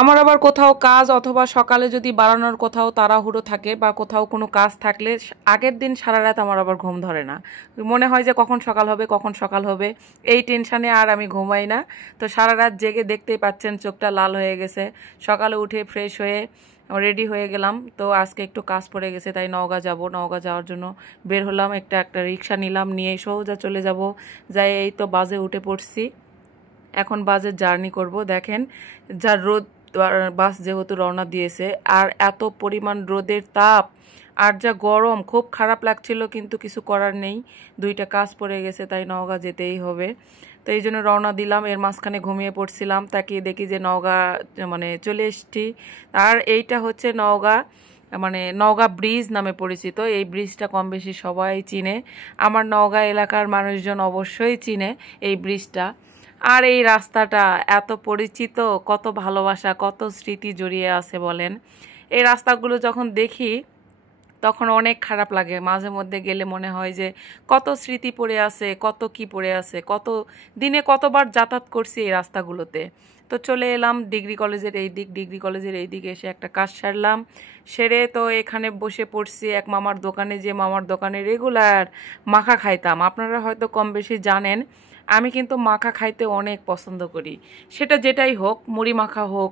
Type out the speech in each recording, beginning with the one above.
আমার আবার কোথাও কাজ অথবা সকালে যদি বাড়ানোর কোথাও তাড়াহুড়ো থাকে বা কোথাও কোনো কাজ থাকলে আগের দিন সারা রাত আমার আবার ঘুম ধরে না। মনে হয় যে কখন সকাল হবে, কখন সকাল হবে, এই টেনশানে আর আমি ঘুমাই না। তো সারা রাত জেগে দেখতেই পাচ্ছেন চোখটা লাল হয়ে গেছে। সকালে উঠে ফ্রেশ হয়ে রেডি হয়ে গেলাম। তো আজকে একটু কাজ পড়ে গেছে, তাই নওগাঁ যাব। নওগাঁ যাওয়ার জন্য বের হলাম, একটা রিক্সা নিলাম, নিয়ে সোজা চলে যাব। যাই এই তো বাসে উঠে পড়ছি, এখন বাসে জার্নি করব। দেখেন যা রোদ, বাস যেহেতু রওনা দিয়েছে আর এত পরিমাণ রোদের তাপ আর যা গরম, খুব খারাপ লাগছিল, কিন্তু কিছু করার নেই। দুইটা কাজ পড়ে গেছে, তাই নওগাঁ যেতেই হবে। তো এই জন্য রওনা দিলাম। এর মাঝখানে ঘুমিয়ে পড়ছিলাম, তাকিয়ে দেখি যে নওগাঁ মানে চলে এসছি। আর এইটা হচ্ছে নওগাঁ, মানে নওগাঁ ব্রিজ নামে পরিচিত। এই ব্রিজটা কম বেশি সবাই চিনে, আমার নওগাঁ এলাকার মানুষজন অবশ্যই চিনে এই ব্রিজটা। আর এই রাস্তাটা এত পরিচিত, কত ভালোবাসা, কত স্মৃতি জড়িয়ে আছে বলেন। এই রাস্তাগুলো যখন দেখি তখন অনেক খারাপ লাগে, মাঝে মধ্যে গেলে মনে হয় যে কত স্মৃতি পড়ে আছে, কত কি পড়ে আছে, কত দিনে কতবার যাতায়াত করছি এই রাস্তাগুলোতে। তো চলে এলাম ডিগ্রি কলেজের এই দিক, ডিগ্রি কলেজের এই দিকে এসে একটা কাজ সারলাম। সেরে তো এখানে বসে পড়ছি এক মামার দোকানে, যে মামার দোকানে রেগুলার মাখা খাইতাম। আপনারা হয়তো কম বেশি জানেন, আমি কিন্তু মাখা খাইতে অনেক পছন্দ করি। সেটা যেটাই হোক, মুড়ি মাখা হোক,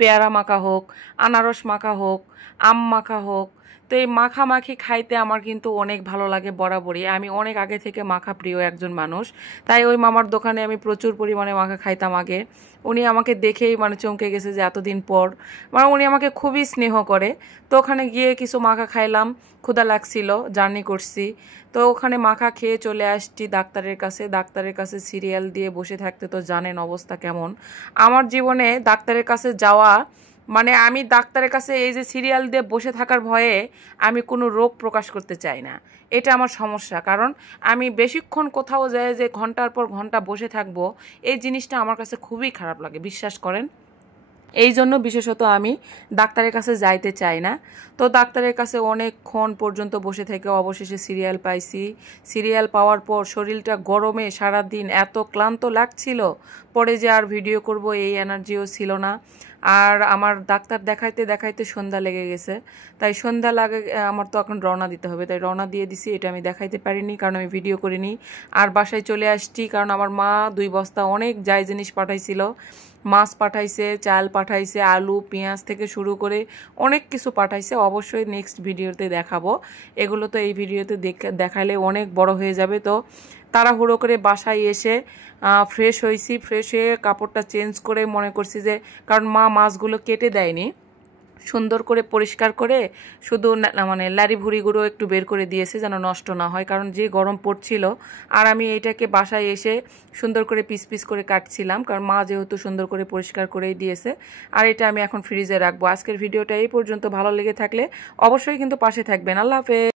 পেয়ারা মাখা হোক, আনারস মাখা হোক, আম মাখা হোক। তো এই মাখামাখি খাইতে আমার কিন্তু অনেক ভালো লাগে বরাবরই। আমি অনেক আগে থেকে মাখা প্রিয় একজন মানুষ, তাই ওই মামার দোকানে আমি প্রচুর পরিমাণে মাখা খাইতাম আগে। উনি আমাকে দেখেই মানে চমকে গেছে যে এতদিন পর, মানে উনি আমাকে খুবই স্নেহ করে। তো ওখানে গিয়ে কিছু মাখা খাইলাম, ক্ষুধা লাগছিল, জার্নি করছি। তো ওখানে মাখা খেয়ে চলে আসছি ডাক্তারের কাছে। ডাক্তারের কাছে সিরিয়াল দিয়ে বসে থাকতে তো জানেন অবস্থা কেমন। আমার জীবনে ডাক্তারের কাছে যাওয়া মানে, আমি ডাক্তারের কাছে এই যে সিরিয়াল দিয়ে বসে থাকার ভয়ে আমি কোনো রোগ প্রকাশ করতে চাই না। এটা আমার সমস্যা, কারণ আমি বেশিক্ষণ কোথাও যাই যে ঘন্টার পর ঘন্টা বসে থাকবো, এই জিনিসটা আমার কাছে খুবই খারাপ লাগে, বিশ্বাস করেন। এই জন্য বিশেষত আমি ডাক্তারের কাছে যাইতে চাই না। তো ডাক্তারের কাছে অনেকক্ষণ পর্যন্ত বসে থেকে অবশেষে সিরিয়াল পাইছি। সিরিয়াল পাওয়ার পর শরীরটা গরমে সারাদিন এত ক্লান্ত লাগছিল, পরে যে আর ভিডিও করব এই এনার্জিও ছিল না। আর আমার ডাক্তার দেখাইতে দেখাইতে সন্ধ্যা লেগে গেছে, তাই সন্ধ্যা লাগে আমার তো এখন রওনা দিতে হবে, তাই রওনা দিয়ে দিছি। এটা আমি দেখাইতে পারিনি কারণ আমি ভিডিও করিনি। আর বাসায় চলে আসছি কারণ আমার মা 2 বস্তা অনেক যাই জিনিস পাঠাইছিল। মাছ পাঠাইছে, চাল পাঠাইছে, আলু পেঁয়াজ থেকে শুরু করে অনেক কিছু পাঠাইছে। অবশ্যই নেক্সট ভিডিওতে দেখাবো এগুলো। তো এই ভিডিওতে দেখাইলে অনেক বড় হয়ে যাবে। তো তাড়াহুড়ো করে বাসায় এসে ফ্রেশ হয়েছি। ফ্রেশ হয়ে কাপড়টা চেঞ্জ করে মনে করছি যে, কারণ মা মাছগুলো কেটে দেয়নি, সুন্দর করে পরিষ্কার করে শুধু মানে লারি ভুড়িগুলো একটু বের করে দিয়েছে যেন নষ্ট না হয়, কারণ যে গরম পড়ছিল। আর আমি এইটাকে বাসায় এসে সুন্দর করে পিস পিস করে কাটছিলাম, কারণ মা যেহেতু সুন্দর করে পরিষ্কার করেই দিয়েছে। আর এটা আমি এখন ফ্রিজে রাখবো। আজকের ভিডিওটা এই পর্যন্ত, ভালো লেগে থাকলে অবশ্যই কিন্তু পাশে থাকবেন। আল্লাহ হাফেজ।